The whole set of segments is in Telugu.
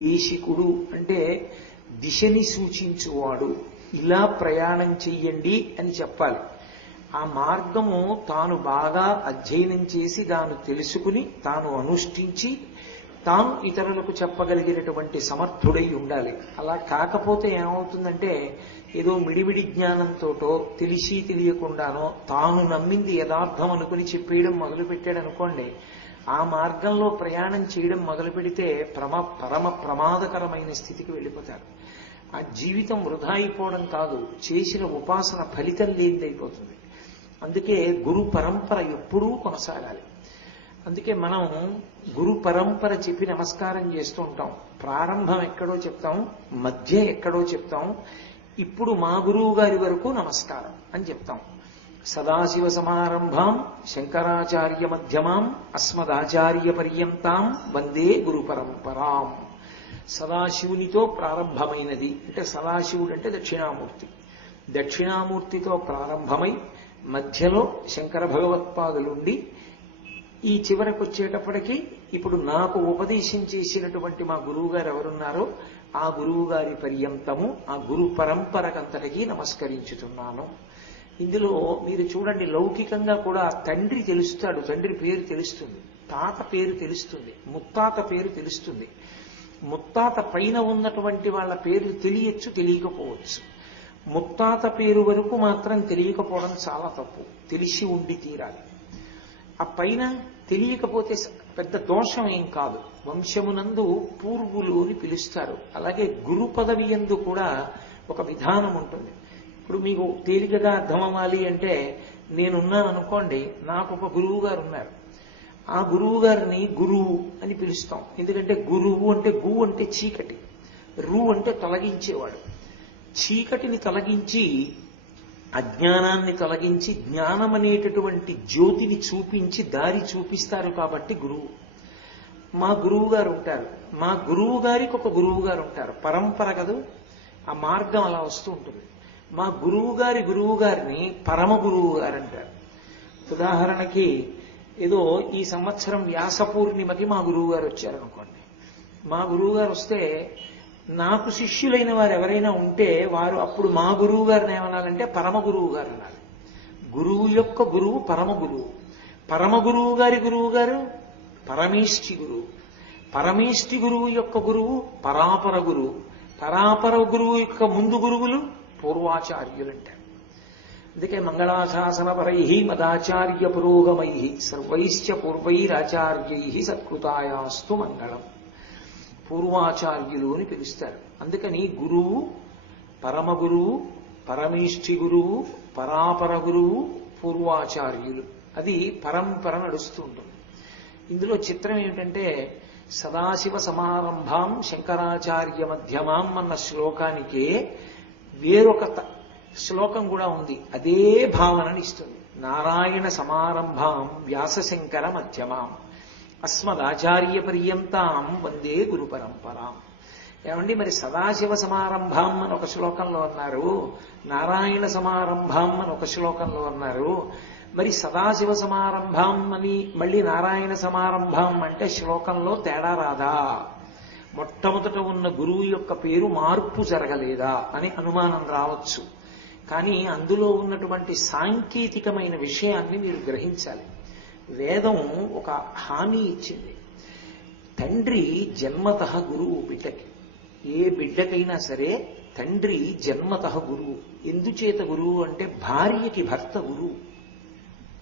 దేశికుడు అంటే దిశని సూచించువాడు. ఇలా ప్రయాణం చెయ్యండి అని చెప్పాలి. ఆ మార్గము తాను బాగా అధ్యయనం చేసి తాను తెలుసుకుని తాను అనుష్ఠించి తాను ఇతరులకు చెప్పగలిగినటువంటి సమర్థుడై ఉండాలి. అలా కాకపోతే ఏమవుతుందంటే ఏదో మిడిమిడి జ్ఞానంతోటో తెలిసి తెలియకుండానో తాను నమ్మింది యథార్థం అనుకుని చెప్పేయడం మొదలు పెట్టాడు అనుకోండి, ఆ మార్గంలో ప్రయాణం చేయడం మొదలు పెడితే పరమ ప్రమాదకరమైన స్థితికి వెళ్ళిపోతారు. ఆ జీవితం వృధా అయిపోవడం కాదు, చేసిన ఉపాసన ఫలితం లేనిదైపోతుంది. అందుకే గురు పరంపర ఎప్పుడూ కొనసాగాలి. అందుకే మనం గురు పరంపర చెప్పి నమస్కారం చేస్తూ ఉంటాం. ప్రారంభం ఎక్కడో చెప్తాం, మధ్య ఎక్కడో చెప్తాం, ఇప్పుడు మా గురువు గారి వరకు నమస్కారం అని చెప్తాం. సదాశివ సమారంభాం శంకరాచార్య మధ్యమాం అస్మదాచార్య పర్యంతాం వందే గురు పరంపరాం. సదాశివునితో ప్రారంభమైనది అంటే సదాశివుడు అంటే దక్షిణామూర్తి. దక్షిణామూర్తితో ప్రారంభమై మధ్యలో శంకర భగవత్పాదులుండి ఈ చివరకు వచ్చేటప్పటికి ఇప్పుడు నాకు ఉపదేశం చేసినటువంటి మా గురువు గారు ఎవరున్నారో ఆ గురువు గారి పర్యంతము ఆ గురు పరంపరకంతటికీ నమస్కరించుతున్నాను. ఇందులో మీరు చూడండి, లౌకికంగా కూడా తండ్రి తెలుస్తాడు, తండ్రి పేరు తెలుస్తుంది, తాత పేరు తెలుస్తుంది, ముత్తాత పేరు తెలుస్తుంది. ముత్తాత పైన ఉన్నటువంటి వాళ్ళ పేర్లు తెలియచ్చు, తెలియకపోవచ్చు. ముత్తాత పేరు వరకు మాత్రం తెలియకపోవడం చాలా తప్పు, తెలిసి ఉండి తీరాలి. ఆ పైన తెలియకపోతే పెద్ద దోషం ఏం కాదు. వంశమునందు పూర్వులు అని పిలుస్తారు. అలాగే గురు పదవి యందు కూడా ఒక విధానం ఉంటుంది. ఇప్పుడు మీకు తేలికగా అర్థం అవ్వాలి అంటే, నేనున్నాను అనుకోండి, నాకు ఒక గురువు గారు ఉన్నారు. ఆ గురువు గారిని గురువు అని పిలుస్తాం. ఎందుకంటే గురువు అంటే గు అంటే చీకటి, రు అంటే తొలగించేవాడు. చీకటిని తొలగించి అజ్ఞానాన్ని తొలగించి జ్ఞానం అనేటటువంటి జ్యోతిని చూపించి దారి చూపిస్తారు కాబట్టి గురువు. మా గురువు గారు ఉంటారు, మా గురువు గారికి ఒక గురువు గారు ఉంటారు. పరంపర కదూ, ఆ మార్గం అలా వస్తూ ఉంటుంది. మా గురువు గారిని పరమ గురువు గారు అంటారు. ఉదాహరణకి ఏదో ఈ సంవత్సరం వ్యాస పూర్ణిమకి మా గురువు గారు వచ్చారనుకోండి. మా గురువు గారు వస్తే నాకు శిష్యులైన వారు ఎవరైనా ఉంటే వారు అప్పుడు మా గురువు గారిని ఏమనాలంటే పరమ గురువు గారు అనాలి. గురువు యొక్క గురువు పరమ గురువు. పరమ గురువు గారు పరమేష్ఠి గురువు. పరమేష్ఠి గురువు యొక్క గురువు పరాపర గురువు. పరాపర గురువు యొక్క ముందు గురువులు పూర్వాచార్యులు అంటారు. అందుకే మంగళాశాసనపరై మదాచార్య పురోగమై సర్వైశ్చ పూర్వైరాచార్యై సత్కృతాయాస్తు మంగళం. పూర్వాచార్యులు అని పిలుస్తారు. అందుకని గురువు, పరమ గురువు, పరమేష్ఠి గురువు, పరాపర గురువు, పూర్వాచార్యులు, అది పరంపర నడుస్తూ ఉంటుంది. ఇందులో చిత్రం ఏమిటంటే, సదాశివ సమారంభాం శంకరాచార్య మధ్యమాం అన్న శ్లోకానికే వేరొక శ్లోకం కూడా ఉంది, అదే భావనని ఇస్తుంది. నారాయణ సమారంభాం వ్యాసశంకర మధ్యమాం అస్మదాచార్య పర్యంతాం వందే గురు పరంపరాం. ఏమండి, మరి సదాశివ సమారంభాం అని ఒక శ్లోకంలో అన్నారు, నారాయణ సమారంభాం అని ఒక శ్లోకంలో అన్నారు. మరి సదాశివ సమారంభాం అని మళ్ళీ నారాయణ సమారంభాం అంటే శ్లోకంలో తేడా రాదా? మొట్టమొదట ఉన్న గురువు యొక్క పేరు మార్పు జరగలేదా అని అనుమానం రావచ్చు. కానీ అందులో ఉన్నటువంటి సాంకేతికమైన విషయాన్ని మీరు గ్రహించాలి. వేదం ఒక హామీ ఇచ్చింది. తండ్రి జన్మతః గురువు బిడ్డకి. ఏ బిడ్డకైనా సరే తండ్రి జన్మతః గురువు. ఎందుచేత గురువు అంటే భార్యకి భర్త గురువు.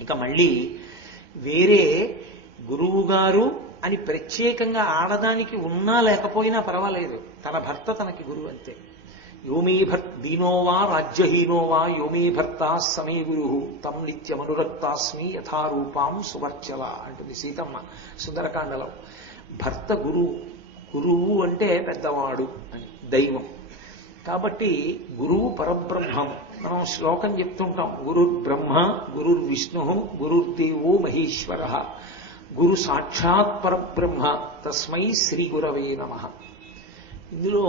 ఇక మళ్ళీ వేరే గురువు గారు అని ప్రత్యేకంగా ఆడదానికి ఉన్నా లేకపోయినా పర్వాలేదు, తన భర్త తనకి గురువు అంతే. యోమే దీనోవా రాజ్యహీనోవా యోమే భర్త సమే గురు తం నిత్యమనురక్తాస్మి యథారూపాం సువర్చల అంటుంది సీతమ్మ సుందరకాండలో. భర్త గురువు. గురువు అంటే పెద్దవాడు అని, దైవం. కాబట్టి గురువు పరబ్రహ్మం. మనం శ్లోకం చెప్తుంటాం, గురుర్బ్రహ్మ గురుర్విష్ణు గురుర్దేవో మహేశ్వర గురు సాక్షాత్ పరబ్రహ్మ తస్మై శ్రీ గురవే నమః. ఇందులో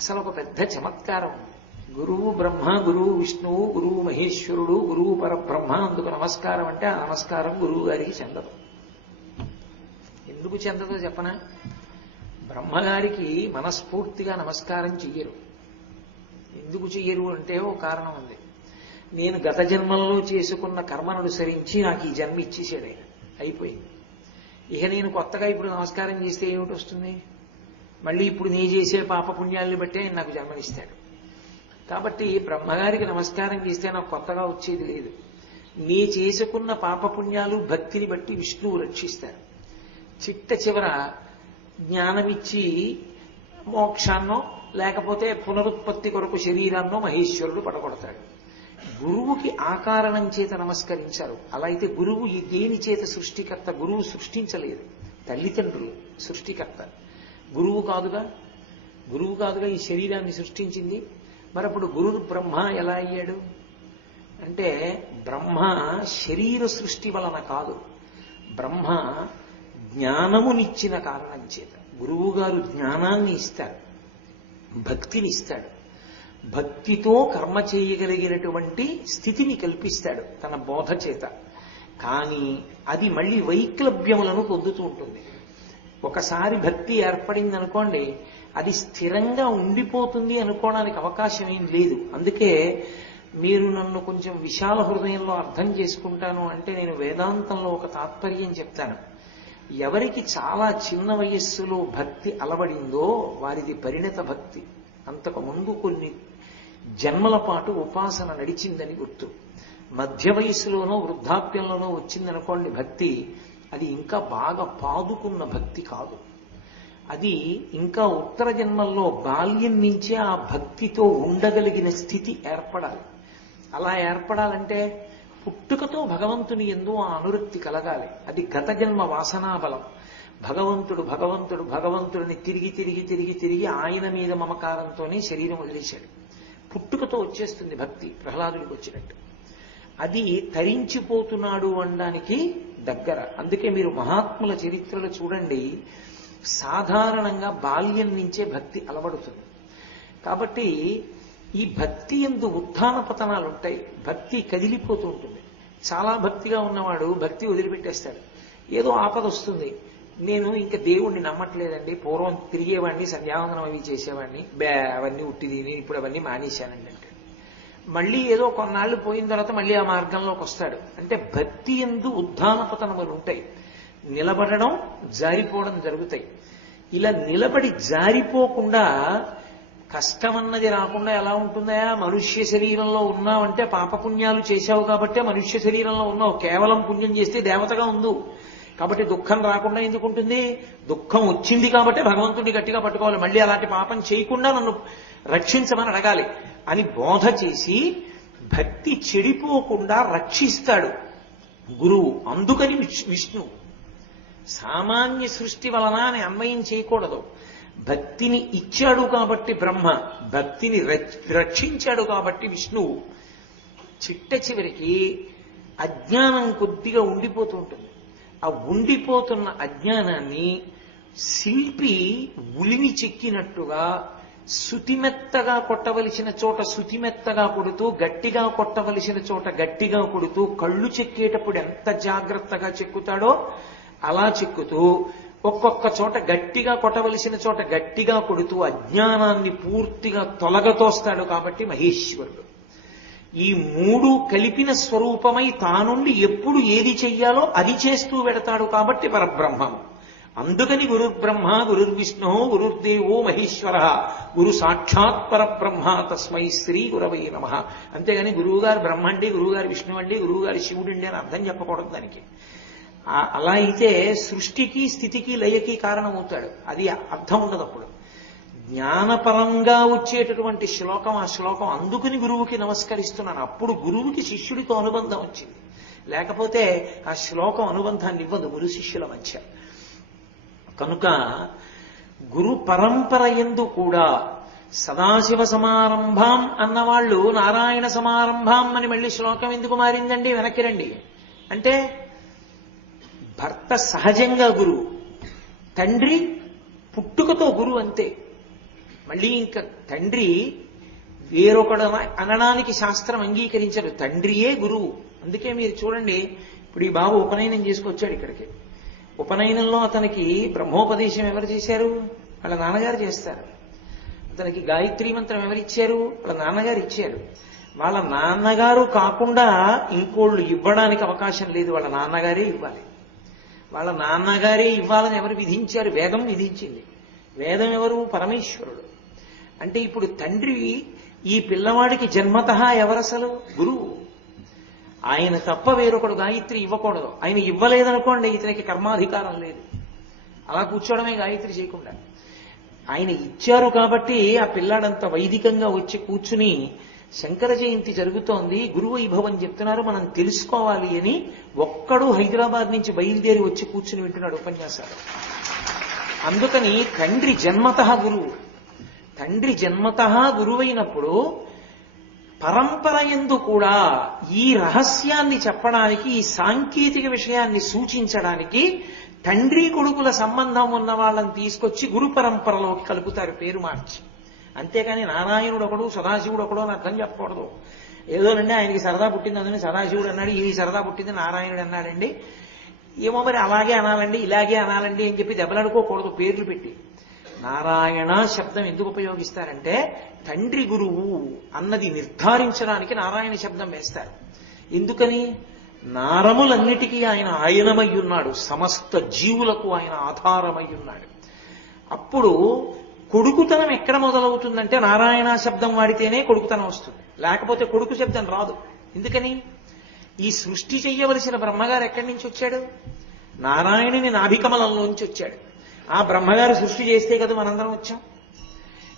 అసలు ఒక పెద్ద చమత్కారం. గురువు బ్రహ్మ, గురువు విష్ణువు, గురువు మహేశ్వరుడు, గురువు పరబ్రహ్మ, అందుకు నమస్కారం అంటే ఆ నమస్కారం గురువు గారికి చెందదు. ఎందుకు చెందదో చెప్పనా? బ్రహ్మగారికి మనస్ఫూర్తిగా నమస్కారం చెయ్యరు. ఎందుకు చెయ్యరు అంటే ఓ కారణం ఉంది. నేను గత జన్మల్లో చేసుకున్న కర్మను అనుసరించి నాకు ఈ జన్మ ఇచ్చేసాడు ఆయన, అయిపోయింది. ఇక నేను కొత్తగా ఇప్పుడు నమస్కారం చేస్తే ఏమిటి వస్తుంది? మళ్ళీ ఇప్పుడు నీ చేసే పాపపుణ్యాలని బట్టే ఆయన నాకు జన్మనిస్తాడు. కాబట్టి బ్రహ్మగారికి నమస్కారం చేస్తే నాకు కొత్తగా వచ్చేది లేదు. నీ చేసుకున్న పాపపుణ్యాలు భక్తిని బట్టి విష్ణువు రక్షిస్తాడు. చిట్ట చివర జ్ఞానమిచ్చి మోక్షాన్నో లేకపోతే పునరుత్పత్తి కొరకు శరీరాన్నో మహేశ్వరుడు పడగొడతాడు. గురువుకి ఆ కారణం చేత నమస్కరించారు. అలా అయితే గురువు ఈ దేని చేత సృష్టికర్త? గురువు సృష్టించలేదు, తల్లిదండ్రులు సృష్టికర్త. గురువు కాదుగా ఈ శరీరాన్ని సృష్టించింది. మరి అప్పుడు గురువు బ్రహ్మ ఎలా అయ్యాడు అంటే, బ్రహ్మ శరీర సృష్టి వలన కాదు, బ్రహ్మ జ్ఞానమునిచ్చిన కారణం చేత. గురువు గారు జ్ఞానాన్ని ఇస్తాడు, భక్తిని ఇస్తాడు, భక్తితో కర్మ చేయగలిగినటువంటి స్థితిని కల్పిస్తాడు తన బోధ చేత. కానీ అది మళ్ళీ వైక్లభ్యములను పొందుతూ ఉంటుంది. ఒకసారి భక్తి ఏర్పడింది అనుకోండి, అది స్థిరంగా ఉండిపోతుంది అనుకోవడానికి అవకాశం ఏం లేదు. అందుకే మీరు నన్ను కొంచెం విశాల హృదయంలో అర్థం చేసుకుంటాను అంటే, నేను వేదాంతంలో ఒక తాత్పర్యం చెప్తాను. ఎవరికి చాలా చిన్న వయస్సులో భక్తి అలవడిందో వారిది పరిణత భక్తి. అంతకు ముందు కొన్ని జన్మల పాటు ఉపాసన నడిచిందని గుర్తు. మధ్య వయస్సులోనో వృద్ధాప్యంలోనో వచ్చిందనుకోండి భక్తి, అది ఇంకా బాగా పాదుకున్న భక్తి కాదు. అది ఇంకా ఉత్తర జన్మల్లో బాల్యం నుంచే ఆ భక్తితో ఉండగలిగిన స్థితి ఏర్పడాలి. అలా ఏర్పడాలంటే పుట్టుకతో భగవంతుని యందు ఆ అనురక్తి కలగాలి. అది గత జన్మ వాసనాబలం. భగవంతుడిని తిరిగి ఆయన మీద మమకారంతోనే శరీరం వదిలేశాడు. పుట్టుకతో వచ్చేస్తుంది భక్తి, ప్రహ్లాదుడికి వచ్చినట్టు. అది తరించిపోతున్నాడు అనడానికి దగ్గర. అందుకే మీరు మహాత్ముల చరిత్రలు చూడండి, సాధారణంగా బాల్యం నుంచే భక్తి అలవడుతుంది. కాబట్టి ఈ భక్తి యందు ఉత్థాన పతనాలు ఉంటాయి. భక్తి కదిలిపోతూ ఉంటుంది. చాలా భక్తిగా ఉన్నవాడు భక్తి వదిలిపెట్టేస్తాడు. ఏదో ఆపద వస్తుంది, నేను ఇంకా దేవుణ్ణి నమ్మట్లేదండి, పూర్వం తిరిగేవాడిని, సంధ్యావందనం అవి చేసేవాడిని, అవన్నీ ఉట్టిది, నేను ఇప్పుడు అవన్నీ మానేశానండి అంటే మళ్ళీ ఏదో కొన్నాళ్ళు పోయిన తర్వాత మళ్ళీ ఆ మార్గంలోకి వస్తాడు. అంటే భక్తి యందు ఉత్థాన పతనములు ఉంటాయి. నిలబడడం, జారిపోవడం జరుగుతాయి. ఇలా నిలబడి జారిపోకుండా కష్టమన్నది రాకుండా ఎలా ఉంటుందా? మనుష్య శరీరంలో ఉన్నావంటే పాపపుణ్యాలు చేశావు కాబట్టే మనుష్య శరీరంలో ఉన్నావు. కేవలం పుణ్యం చేస్తే దేవతగా ఉండు. కాబట్టి దుఃఖం రాకుండా ఎందుకుంటుంది? దుఃఖం వచ్చింది కాబట్టి భగవంతుడిని గట్టిగా పట్టుకోవాలి. మళ్ళీ అలాంటి పాపం చేయకుండా నన్ను రక్షించమని అడగాలి అని బోధ చేసి భక్తి చెడిపోకుండా రక్షిస్తాడు గురువు. అందుకని విష్ణువు సామాన్య సృష్టి వలన అని అన్వయం చేయకూడదు. భక్తిని ఇచ్చాడు కాబట్టి బ్రహ్మ, భక్తిని రక్షించాడు కాబట్టి విష్ణువు. చిట్ట చివరికి అజ్ఞానం కొద్దిగా ఉండిపోతూ ఉంటుంది. ఆ ఉండిపోతున్న అజ్ఞానాన్ని శిల్పి ఉలిమి చెక్కినట్టుగా శుతిమెత్తగా కొట్టవలసిన చోట శుతిమెత్తగా కొడుతూ, గట్టిగా కొట్టవలసిన చోట గట్టిగా కొడుతూ, కళ్ళు చెక్కేటప్పుడు ఎంత జాగ్రత్తగా చెక్కుతాడో అలా చెక్కుతూ, ఒక్కొక్క చోట గట్టిగా కొట్టవలసిన చోట గట్టిగా కొడుతూ అజ్ఞానాన్ని పూర్తిగా తొలగతోస్తాడు కాబట్టి మహేశ్వరుడు. ఈ మూడు కలిపిన స్వరూపమై తానుండి ఎప్పుడు ఏది చెయ్యాలో అది చేస్తూ పెడతాడు కాబట్టి పరబ్రహ్మం. అందుకని గురుర్బ్రహ్మ గురుర్విష్ణు గురుర్దేవో మహేశ్వర గురు సాక్షాత్ పరబ్రహ్మ తస్మై శ్రీ గురవై నమః. అంతేగాని గురువుగారు బ్రహ్మ అండి, గురువుగారు విష్ణువు అండి, గురువుగారు శివుడండి అని అర్థం చెప్పకూడదు దానికి. అలా అయితే సృష్టికి స్థితికి లయకి కారణమవుతాడు. అది అర్థం ఉండదు అప్పుడు. జ్ఞానపరంగా వచ్చేటటువంటి శ్లోకం ఆ శ్లోకం. అందుకని గురువుకి నమస్కరిస్తున్నాను. అప్పుడు గురువుకి శిష్యుడితో అనుబంధం వచ్చింది. లేకపోతే ఆ శ్లోకం అనుబంధాన్ని ఇవ్వదు గురు శిష్యుల మధ్య. కనుక గురు పరంపర యందు కూడా సదాశివ సమారంభాం అన్నవాళ్ళు నారాయణ సమారంభాం అని మళ్ళీ శ్లోకం ఎందుకు మారిందండి? వెనక్కి రండి అంటే, భర్త సహజంగా గురువు, తండ్రి పుట్టుకతో గురువు అంతే. మళ్ళీ ఇంకా తండ్రి వేరొకడు అనడానికి శాస్త్రం అంగీకరించదు, తండ్రియే గురువు. అందుకే మీరు చూడండి, ఇప్పుడు ఈ బాబు ఉపనయనం చేసుకొచ్చాడు ఇక్కడికి. ఉపనయనంలో అతనికి బ్రహ్మోపదేశం ఎవరు చేశారు? వాళ్ళ నాన్నగారు చేస్తారు. అతనికి గాయత్రీ మంత్రం ఎవరిచ్చారు? వాళ్ళ నాన్నగారు ఇచ్చారు. వాళ్ళ నాన్నగారు కాకుండా ఇంకోళ్ళు ఇవ్వడానికి అవకాశం లేదు, వాళ్ళ నాన్నగారే ఇవ్వాలి. వాళ్ళ నాన్నగారే ఇవ్వాలని ఎవరు విధించారు? వేదం విధించింది. వేదం ఎవరు? పరమేశ్వరుడు. అంటే ఇప్పుడు తండ్రి ఈ పిల్లవాడికి జన్మతః ఎవరసలు? గురువు. ఆయన తప్ప వేరొకడు గాయత్రి ఇవ్వకూడదు. ఆయన ఇవ్వలేదనుకోండి, ఇతనికి కర్మాధికారం లేదు. అలా కూర్చోవడమే గాయత్రి చేయకుండా. ఆయన ఇచ్చారు కాబట్టి ఆ పిల్లాడంత వైదికంగా వచ్చి కూర్చుని శంకర జయంతి జరుగుతోంది, గురు వైభవం చెప్తున్నారు, మనం తెలుసుకోవాలి అని ఒక్కడు హైదరాబాద్ నుంచి బయలుదేరి వచ్చి కూర్చుని వింటున్నాడు ఉపన్యాసాలు. అందుకని తండ్రి జన్మతః గురువు. తండ్రి జన్మతః గురువైనప్పుడు పరంపర యందు కూడా ఈ రహస్యాన్ని చెప్పడానికి, ఈ సాంకేతిక విషయాన్ని సూచించడానికి తండ్రి కొడుకుల సంబంధం ఉన్న వాళ్ళని తీసుకొచ్చి గురు పరంపరలోకి కలుపుతారు, పేరు మార్చి. అంతేకాని నారాయణుడు ఒకడు సదాశివుడు ఒకడు అని అర్థం చెప్పకూడదు. ఏదోనండి ఆయనకి సరదా పుట్టింది అందుకని సదాశివుడు అన్నాడు, ఈ సరదా పుట్టింది నారాయణుడు అన్నాడండి, ఏమో మరి అలాగే అనాలండి ఇలాగే అనాలండి అని చెప్పి దెబ్బలాడుకోకూడదు పేర్లు పెట్టి. నారాయణ శబ్దం ఎందుకు ఉపయోగిస్తారంటే తండ్రి గురువు అన్నది నిర్ధారించడానికి నారాయణ శబ్దం వేస్తారు. ఎందుకని? నారములన్నిటికీ ఆయన ఆయనమై ఉన్నాడు, సమస్త జీవులకు ఆయన ఆధారమై ఉన్నాడు. అప్పుడు కొడుకుతనం ఎక్కడ మొదలవుతుందంటే నారాయణ శబ్దం వాడితేనే కొడుకుతనం వస్తుంది, లేకపోతే కొడుకు శబ్దం రాదు. ఎందుకని? ఈ సృష్టి చెయ్యవలసిన బ్రహ్మగారు ఎక్కడి నుంచి వచ్చాడు? నారాయణుని నాభికమలంలోంచి వచ్చాడు. ఆ బ్రహ్మగారు సృష్టి చేస్తే కదా మనందరం వచ్చాం.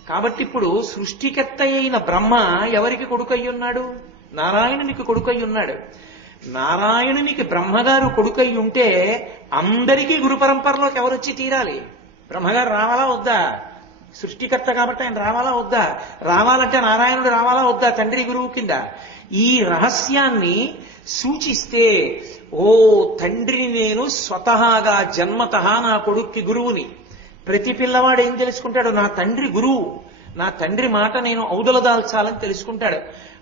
కాబట్టి ఇప్పుడు సృష్టికర్త అయిన బ్రహ్మ ఎవరికి కొడుకై ఉన్నాడు? నారాయణునికి కొడుకై ఉన్నాడు. నారాయణునికి బ్రహ్మగారు కొడుకై ఉంటే అందరికీ గురు పరంపరలోకి ఎవరొచ్చి తీరాలి? బ్రహ్మగారు రావాలా వద్దా? సృష్టికర్త కాబట్టి ఆయన రావాలా వద్దా? రావాలంటే నారాయణుడు రావాలా వద్దా తండ్రి గురువు కింద? ఈ రహస్యాన్ని సూచిస్తే ఓ తండ్రిని నేను స్వతహాగా జన్మతః నా కొడుక్కి గురువుని. ప్రతి పిల్లవాడు ఏం తెలుసుకుంటాడు? నా తండ్రి గురువు, నా తండ్రి మాట నేను ఔదలదాల్చాలని తెలుసుకుంటాడు.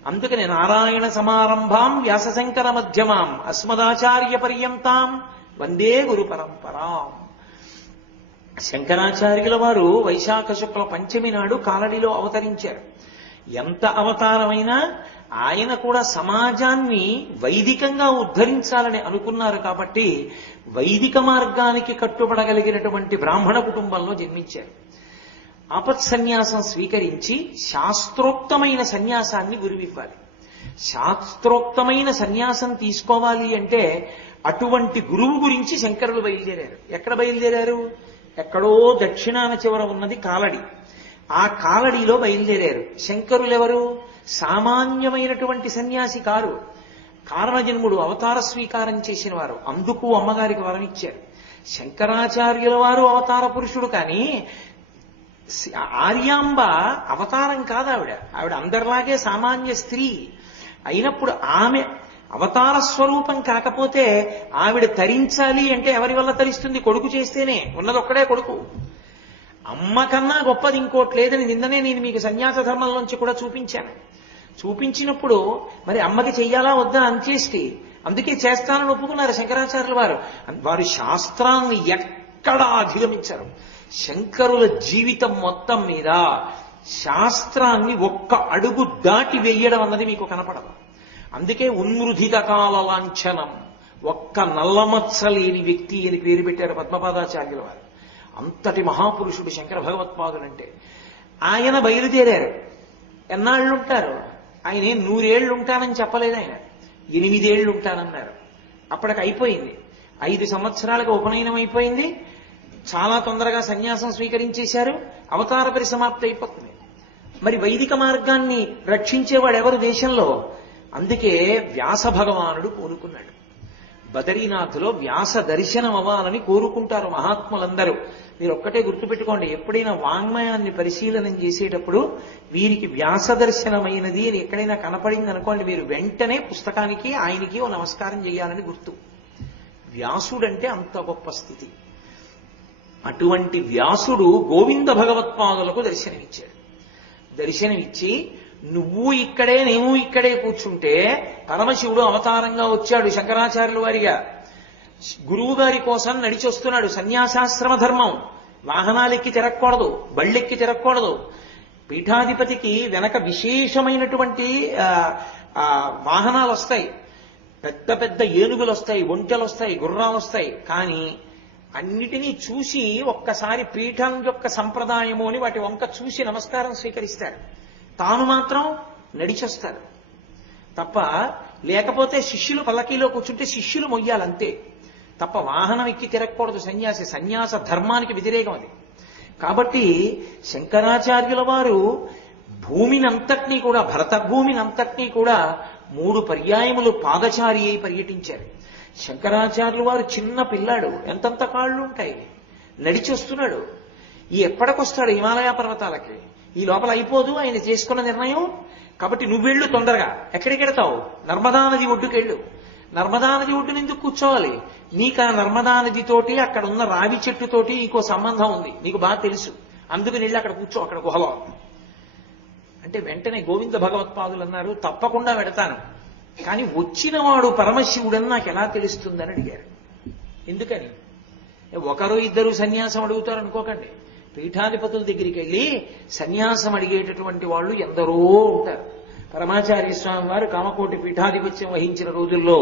అందుకని నారాయణ సమారంభాం వ్యాసశంకర మధ్యమాం అస్మదాచార్య పర్యంతాం వందే గురు పరంపరాం. శంకరాచార్యుల వారు వైశాఖ శుక్ల పంచమి నాడు కాలడిలో అవతరించారు. ఎంత అవతారమైనా ఆయన కూడా సమాజాన్ని వైదికంగా ఉద్ధరించాలని అనుకున్నారు కాబట్టి వైదిక మార్గానికి కట్టుబడగలిగినటువంటి బ్రాహ్మణ కుటుంబంలో జన్మించారు. ఆపత్సన్యాసం స్వీకరించి శాస్త్రోక్తమైన సన్యాసాన్ని గురువివ్వాలి. శాస్త్రోక్తమైన సన్యాసం తీసుకోవాలి అంటే అటువంటి గురువు గురించి శంకరులు బయలుదేరారు. ఎక్కడ బయలుదేరారు? ఎక్కడో దక్షిణాన చివర ఉన్నది కాలడి. ఆ కాలడిలో బయలుదేరారు. శంకరులెవరు? సామాన్యమైనటువంటి సన్యాసి కారు. కారణజన్ముడు, అవతార స్వీకారం చేసిన వారు. అందుకు అమ్మగారికి వరం ఇచ్చారు. శంకరాచార్యుల వారు అవతార పురుషుడు, కానీ ఆర్యాంబ అవతారం కాదు. ఆవిడ అందరిలాగే సామాన్య స్త్రీ అయినప్పుడు ఆమె అవతార స్వరూపం కాకపోతే ఆవిడ తరించాలి అంటే ఎవరి వల్ల తరిస్తుంది? కొడుకు చేస్తేనే. ఉన్నదొక్కడే కొడుకు. అమ్మ కన్నా గొప్పది ఇంకోటి లేదని నిన్ననే నేను మీకు సన్యాస ధర్మంలోంచి కూడా చూపించాను. చూపించినప్పుడు మరి అమ్మకి చెయ్యాలా వద్దా అంత్యేష్టి, అందుకే చేస్తానని ఒప్పుకున్నారు శంకరాచార్యుల వారు. వారు శాస్త్రాన్ని ఎక్కడా అధిగమించారు. శంకరుల జీవితం మొత్తం మీద శాస్త్రాన్ని ఒక్క అడుగు దాటి వేయడం అన్నది మీకు కనపడదు. అందుకే ఉన్మృధిత కాల లాంఛనం, ఒక్క నల్లమచ్చలేని వ్యక్తి అని పేరు పెట్టారు పద్మపాదాచార్యుల వారు. అంతటి మహాపురుషుడు శంకర భగవత్పాదులంటే. ఆయన బయలుదేరారు. ఎన్నాళ్ళుంటారు? ఆయన 100 ఏళ్ళు ఉంటానని చెప్పలేదు. ఆయన 8 ఏళ్ళు ఉంటానన్నారు. అప్పటికి అయిపోయింది. 5 సంవత్సరాలకు ఉపనయనం అయిపోయింది. చాలా తొందరగా సన్యాసం స్వీకరించేశారు. అవతార పరిసమాప్తి అయిపోతుంది. మరి వైదిక మార్గాన్ని రక్షించేవాడు ఎవరు దేశంలో? అందుకే వ్యాస భగవానుడు కోరుకున్నాడు. బదరీనాథ్లో వ్యాస దర్శనం అవ్వాలని కోరుకుంటారు మహాత్ములందరూ. మీరు ఒక్కటే గుర్తుపెట్టుకోండి, ఎప్పుడైనా వాంగ్మయాన్ని పరిశీలనం చేసేటప్పుడు వీరికి వ్యాస దర్శనమైనది అని ఎక్కడైనా కనపడింది అనుకోండి, మీరు వెంటనే పుస్తకానికి ఆయనకి ఓ నమస్కారం చేయాలని గుర్తు. వ్యాసుడంటే అంత గొప్ప స్థితి. అటువంటి వ్యాసుడు గోవింద భగవత్పాదులకు దర్శనమిచ్చాడు. దర్శనమిచ్చి నువ్వు ఇక్కడే నేను ఇక్కడే కూర్చుంటే పరమశివుడు అవతారంగా వచ్చాడు శంకరాచార్యుల వారిగా. గురువు గారి కోసం నడిచొస్తున్నాడు. సన్యాసాశ్రమ ధర్మం వాహనాలెక్కి తిరగకూడదు, బళ్ళెక్కి తిరగకూడదు. పీఠాధిపతికి వెనక విశేషమైనటువంటి వాహనాలు వస్తాయి, పెద్ద పెద్ద ఏనుగులు వస్తాయి, ఒంటెలు వస్తాయి, గుర్రాలు వస్తాయి. కానీ అన్నిటినీ చూసి ఒక్కసారి పీఠం యొక్క సంప్రదాయము అని వాటి వంక చూసి నమస్కారం స్వీకరిస్తారు. తాను మాత్రం నడిచొస్తారు తప్ప, లేకపోతే శిష్యులు పల్లకీలో కూర్చుంటే శిష్యులు మొయ్యాలంతే తప్ప వాహనం ఎక్కి తిరగకూడదు సన్యాసి. సన్యాస ధర్మానికి వ్యతిరేకం అది. కాబట్టి శంకరాచార్యుల వారు భూమినంతటినీ కూడా, భరత భూమినంతటినీ కూడా 3 పర్యాయములు పాదచారి అయి పర్యటించారు. శంకరాచార్యులు వారు చిన్న పిల్లాడు, ఎంతంత కాళ్ళు ఉంటాయి, నడిచొస్తున్నాడు. ఈ ఎప్పటికొస్తాడు హిమాలయ పర్వతాలకి? ఈ లోపల అయిపోదు ఆయన చేసుకున్న నిర్ణయం. కాబట్టి నువ్వెళ్ళు తొందరగా. ఎక్కడికి వెడతావు? నర్మదా నది ఒడ్డుకెళ్ళు. నర్మదా నది ఒడ్డున ఎందుకు కూర్చోవాలి? నీకు ఆ నర్మదా నదితోటి అక్కడ ఉన్న రావి చెట్టుతోటి ఇంకో సంబంధం ఉంది, నీకు బాగా తెలుసు. అందుకని వెళ్ళి అక్కడ కూర్చో, అక్కడ గుహలో అంటే. వెంటనే గోవింద భగవత్పాదులు అన్నారు, తప్పకుండా వెడతాను, కానీ వచ్చినవాడు పరమశివుడని నాకు ఎలా తెలుస్తుందని అడిగారు. ఎందుకని? ఒకరు ఇద్దరు సన్యాసం అడుగుతారు అనుకోకండి. పీఠాధిపతుల దగ్గరికి వెళ్ళి సన్యాసం అడిగేటటువంటి వాళ్ళు ఎందరో ఉంటారు. పరమాచార్య స్వామి వారు కామకోటి పీఠాధిపత్యం వహించిన రోజుల్లో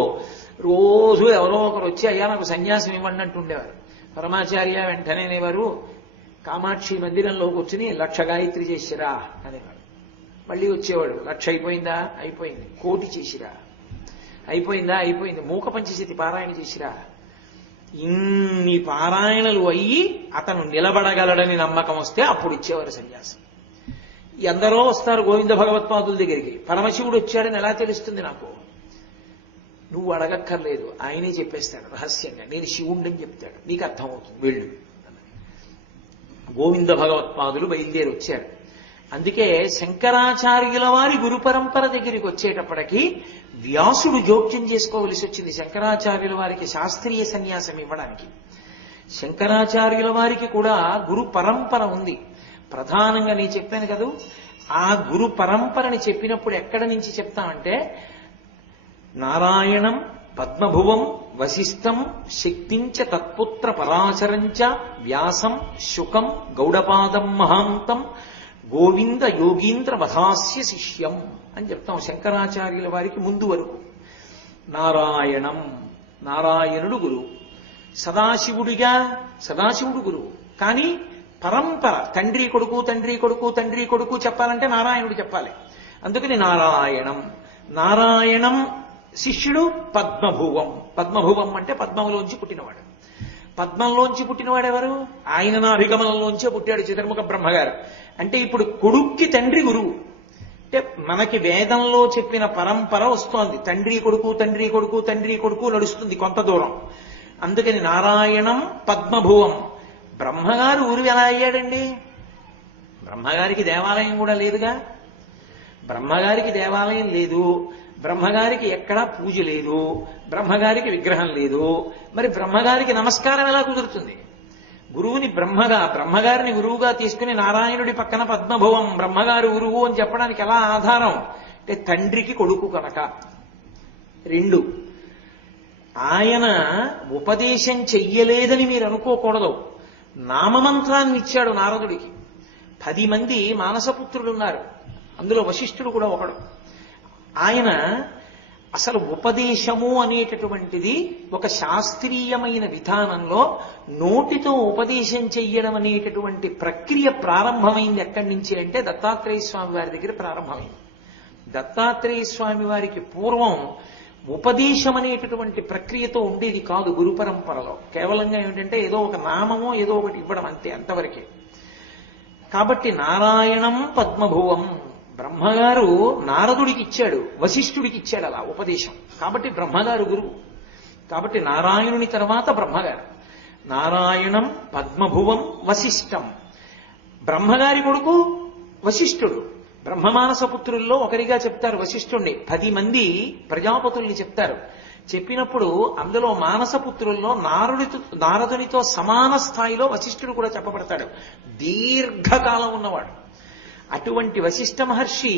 రోజు ఎవరో ఒకరు వచ్చి అయ్యా నాకు సన్యాసం ఇవ్వండి అంటుండేవారు. పరమాచార్య వెంటనే అనేవారు, కామాక్షి మందిరంలో కూర్చుని 1,00,000 గాయత్రి చేసిరా అనేవాడు. మళ్ళీ వచ్చేవాడు, 1,00,000 అయిపోయిందా? అయిపోయింది. 1,00,000 చేసిరా? అయిపోయిందా? అయిపోయింది. మూక పంచశతి పారాయణ చేసిరా? ఇన్ని పారాయణలు అయ్యి అతను నిలబడగలడని నమ్మకం వస్తే అప్పుడు ఇచ్చేవారు సన్యాసం. ఎందరో వస్తారు గోవింద భగవత్పాదుల దగ్గరికి. పరమశివుడు వచ్చాడని ఎలా తెలుస్తుంది నాకు? నువ్వు అడగక్కర్లేదు, ఆయనే చెప్పేస్తాడు రహస్యంగా. నేను శివుణ్ణని చెప్తాడు, నీకు అర్థమవుతుంది, వెళ్ళు. గోవింద భగవత్పాదులు బయలుదేరి వచ్చారు. అందుకే శంకరాచార్యుల వారి గురు పరంపర దగ్గరికి వచ్చేటప్పటికీ వ్యాసుడు జోక్యం చేసుకోవలసి వచ్చింది శంకరాచార్యుల వారికి శాస్త్రీయ సన్యాసం ఇవ్వడానికి. శంకరాచార్యుల వారికి కూడా గురు పరంపర ఉంది. ప్రధానంగా నేను చెప్పాను కదా, ఆ గురు పరంపరని చెప్పినప్పుడు ఎక్కడ నుంచి చెప్తామంటే, నారాయణం పద్మభువం వశిష్టం శక్తించ తత్పుత్ర పరాశరంచ వ్యాసం శుకం గౌడపాదం మహాంతం గోవింద యోగీంద్ర వధాస్య శిష్యం అని చెప్తాం శంకరాచార్యుల వారికి ముందు వరకు. నారాయణం, నారాయణుడు గురువు. సదాశివుడిగా సదాశివుడు గురువు. కానీ పరంపర తండ్రి కొడుకు తండ్రి కొడుకు తండ్రి కొడుకు చెప్పాలంటే నారాయణుడు చెప్పాలి. అందుకని నారాయణం. నారాయణం శిష్యుడు పద్మభువం. పద్మభువం అంటే పద్మంలోంచి పుట్టినవాడు. పద్మంలోంచి పుట్టినవాడు ఎవరు? ఆయన నాభిగమనంలోంచే పుట్టాడు చతుర్ముఖ బ్రహ్మగారు. అంటే ఇప్పుడు కొడుక్కి తండ్రి గురువు. అంటే మనకి వేదంలో చెప్పిన పరంపర వస్తోంది. తండ్రి కొడుకు తండ్రి కొడుకు తండ్రి కొడుకు నడుస్తుంది కొంత దూరం. అందుకని నారాయణం పద్మభువం. బ్రహ్మగారు ఊరు ఎలా అయ్యాడండి? బ్రహ్మగారికి దేవాలయం కూడా లేదుగా. బ్రహ్మగారికి దేవాలయం లేదు, బ్రహ్మగారికి ఎక్కడా పూజ లేదు, బ్రహ్మగారికి విగ్రహం లేదు. మరి బ్రహ్మగారికి నమస్కారం ఎలా కుదురుతుంది? గురువుని బ్రహ్మగారిని గురువుగా తీసుకుని నారాయణుడి పక్కన పద్మభువం బ్రహ్మగారు గురువు అని చెప్పడానికి ఎలా ఆధారం? అంటే తండ్రికి కొడుకు కనుక. 2, ఆయన ఉపదేశం చెయ్యలేదని మీరు అనుకోకూడదు. నామమంత్రాన్ని ఇచ్చాడు నారదుడికి. 10 మంది మానసపుత్రులు ఉన్నారు, అందులో వశిష్ఠుడు కూడా ఒకడు. ఆయన అసలు ఉపదేశము అనేటటువంటిది ఒక శాస్త్రీయమైన విధానంలో నోటితో ఉపదేశం చెయ్యడం అనేటటువంటి ప్రక్రియ ప్రారంభమైంది ఎక్కడి నుంచి అంటే దత్తాత్రేయ స్వామి వారి దగ్గర ప్రారంభమైంది. దత్తాత్రేయ స్వామి వారికి పూర్వం ఉపదేశం అనేటటువంటి ప్రక్రియతో ఉండేది కాదు గురు పరంపరలో. కేవలంగా ఏమిటంటే ఏదో ఒక నామమో ఏదో ఒకటి ఇవ్వడం అంతే, అంతవరకే. కాబట్టి నారాయణం పద్మభువం బ్రహ్మగారు నారదుడికి ఇచ్చాడు, వశిష్ఠుడికి ఇచ్చాడు అలా ఉపదేశం. కాబట్టి బ్రహ్మగారు గురువు. కాబట్టి నారాయణుని తర్వాత బ్రహ్మగారు. నారాయణం పద్మభువం వశిష్టం. బ్రహ్మగారి కొడుకు వశిష్ఠుడు. బ్రహ్మమానసపుత్రుల్లో ఒకరిగా చెప్తారు వశిష్ఠుణ్ణి. 10 మంది ప్రజాపతుల్ని చెప్తారు. చెప్పినప్పుడు అందులో మానసపుత్రుల్లో నారదునితో సమాన స్థాయిలో వశిష్ఠుడు కూడా చెప్పబడతాడు. దీర్ఘకాలం ఉన్నవాడు. అటువంటి వశిష్ఠ మహర్షి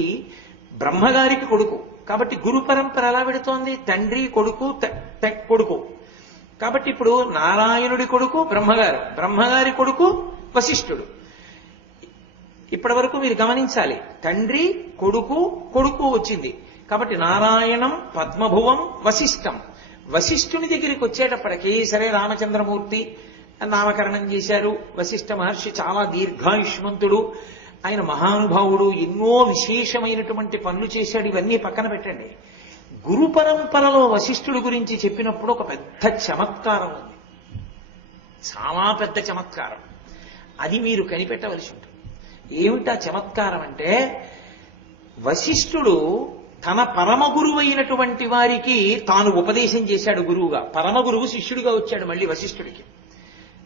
బ్రహ్మగారికి కొడుకు. కాబట్టి గురు పరంపర ఎలా పెడుతోంది? తండ్రి కొడుకు కొడుకు. కాబట్టి ఇప్పుడు నారాయణుడి కొడుకు బ్రహ్మగారు, బ్రహ్మగారి కొడుకు వశిష్ఠుడు. ఇప్పటి వరకు మీరు గమనించాలి, తండ్రి కొడుకు, కొడుకు వచ్చింది కాబట్టి నారాయణం పద్మభువం వశిష్టం. వశిష్ఠుని దగ్గరికి వచ్చేటప్పటికీ సరే రామచంద్రమూర్తి నామకరణం చేశారు. వశిష్ఠ మహర్షి చాలా దీర్ఘాయుష్మంతుడు, ఆయన మహానుభావుడు, ఎన్నో విశేషమైనటువంటి పనులు చేశాడు. ఇవన్నీ పక్కన పెట్టండి. గురు పరంపరలో వశిష్ఠుడి గురించి చెప్పినప్పుడు ఒక పెద్ద చమత్కారం ఉంది, చాలా పెద్ద చమత్కారం. అది మీరు కనిపెట్టవలసి ఉంటుంది. ఏమిటా చమత్కారం అంటే, వశిష్ఠుడు తన పరమ గురువు అయినటువంటి వారికి తాను ఉపదేశం చేశాడు గురువుగా. పరమ గురువు శిష్యుడిగా వచ్చాడు మళ్ళీ వశిష్ఠుడికి.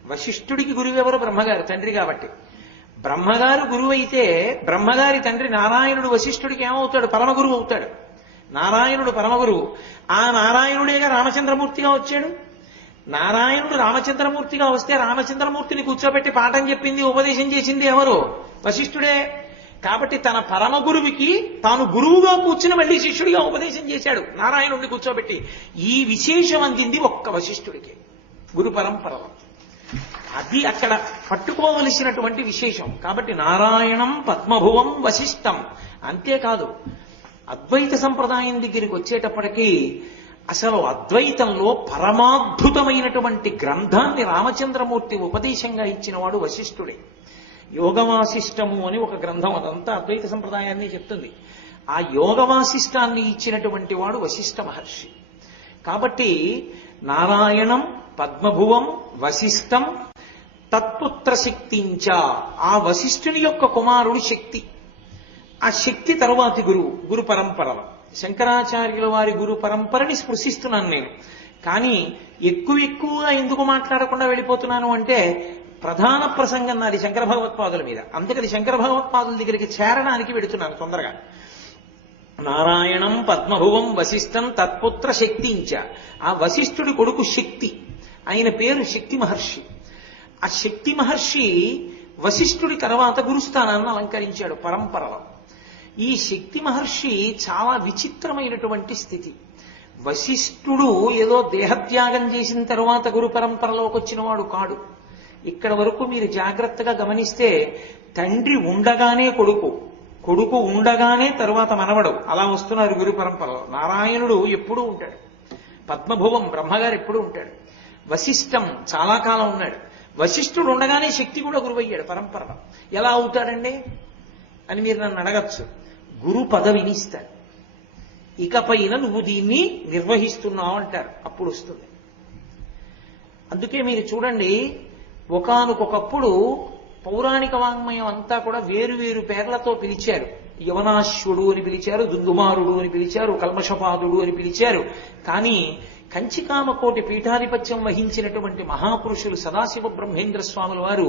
వశిష్ఠుడికి గురువు ఎవరు? బ్రహ్మగారు, తండ్రి కాబట్టి. బ్రహ్మగారు గురువు అయితే బ్రహ్మగారి తండ్రి నారాయణుడు వశిష్ఠుడికి ఏమవుతాడు? పరమ గురువు అవుతాడు. నారాయణుడు పరమ గురువు. ఆ నారాయణుడేగా రామచంద్రమూర్తిగా వచ్చాడు. నారాయణుడు రామచంద్రమూర్తిగా వస్తే రామచంద్రమూర్తిని కూర్చోబెట్టి పాఠం చెప్పింది, ఉపదేశం చేసింది ఎవరు? వశిష్ఠుడే. కాబట్టి తన పరమ గురువుకి తాను గురువుగా కూర్చుని మళ్ళీ శిష్యుడిగా ఉపదేశం చేశాడు నారాయణుడిని కూర్చోబెట్టి. ఈ విశేషం అందింది ఒక్క వశిష్ఠుడికి గురు పరంపరలో. అది అక్కడ పట్టుకోవలసినటువంటి విశేషం. కాబట్టి నారాయణం పద్మభువం వశిష్టం. అంతేకాదు, అద్వైత సంప్రదాయం దగ్గరికి వచ్చేటప్పటికీ అసలు అద్వైతంలో పరమాద్భుతమైనటువంటి గ్రంథాన్ని రామచంద్రమూర్తి ఉపదేశంగా ఇచ్చినవాడు వశిష్ఠుడే. యోగవాసిష్టము అని ఒక గ్రంథం, అదంతా అద్వైత సంప్రదాయాన్ని చెప్తుంది. ఆ యోగవాసిష్టాన్ని ఇచ్చినటువంటి వాడు వశిష్ఠ మహర్షి. కాబట్టి నారాయణం పద్మభువం వశిష్టం తత్పుత్ర శక్తించ, ఆ వశిష్ఠుని యొక్క కుమారుడు శక్తి. ఆ శక్తి తరువాతి గురు పరంపరలో శంకరాచార్యుల వారి గురు పరంపరని స్పృశిస్తున్నాను నేను. కానీ ఎక్కువగా ఎందుకు మాట్లాడకుండా వెళ్ళిపోతున్నాను అంటే, ప్రధాన ప్రసంగం నాది శంకర భగవత్పాదుల మీద. అందుకని శంకర భగవత్పాదుల దగ్గరికి చేరడానికి వెడుతున్నాను తొందరగా. నారాయణం పద్మభువం వశిష్టం తత్పుత్ర శక్తించ. ఆ వశిష్ఠుడి కొడుకు శక్తి, ఆయన పేరు శక్తి మహర్షి. ఆ శక్తి మహర్షి వశిష్ఠుడి తర్వాత గురుస్థానాన్ని అలంకరించాడు పరంపరలో. ఈ శక్తి మహర్షి చాలా విచిత్రమైనటువంటి స్థితి. వశిష్ఠుడు ఏదో దేహత్యాగం చేసిన తర్వాత గురు పరంపరలోకి వచ్చినవాడు కాడు. ఇక్కడ వరకు మీరు జాగ్రత్తగా గమనిస్తే, తండ్రి ఉండగానే కొడుకు, కొడుకు ఉండగానే తరువాత మనవడు, అలా వస్తున్నారు గురు పరంపరలో. నారాయణుడు ఎప్పుడూ ఉంటాడు, పద్మభువం బ్రహ్మగారు ఎప్పుడూ ఉంటాడు, వశిష్టం చాలా కాలం ఉన్నాడు. వశిష్ఠుడు ఉండగానే శక్తి కూడా గురువయ్యాడు పరంపరలో. ఎలా అవుతాడండి అని మీరు నన్ను అడగచ్చు. గురు పదవిని ఇస్తాడు, ఇకపైన నువ్వు దీన్ని నిర్వహిస్తున్నావు అంటారు, అప్పుడు వస్తుంది. అందుకే మీరు చూడండి, ఒకానొకప్పుడు పౌరాణిక వాంగ్మయం అంతా కూడా వేరు వేరు పేర్లతో పిలిచారు. యవనాశ్వుడు అని పిలిచారు, దుందుమారుడు అని పిలిచారు, కల్మషపాదుడు అని పిలిచారు. కానీ కంచికామకోటి పీఠాధిపత్యం వహించినటువంటి మహాపురుషులు సదాశివ బ్రహ్మేంద్ర స్వాముల వారు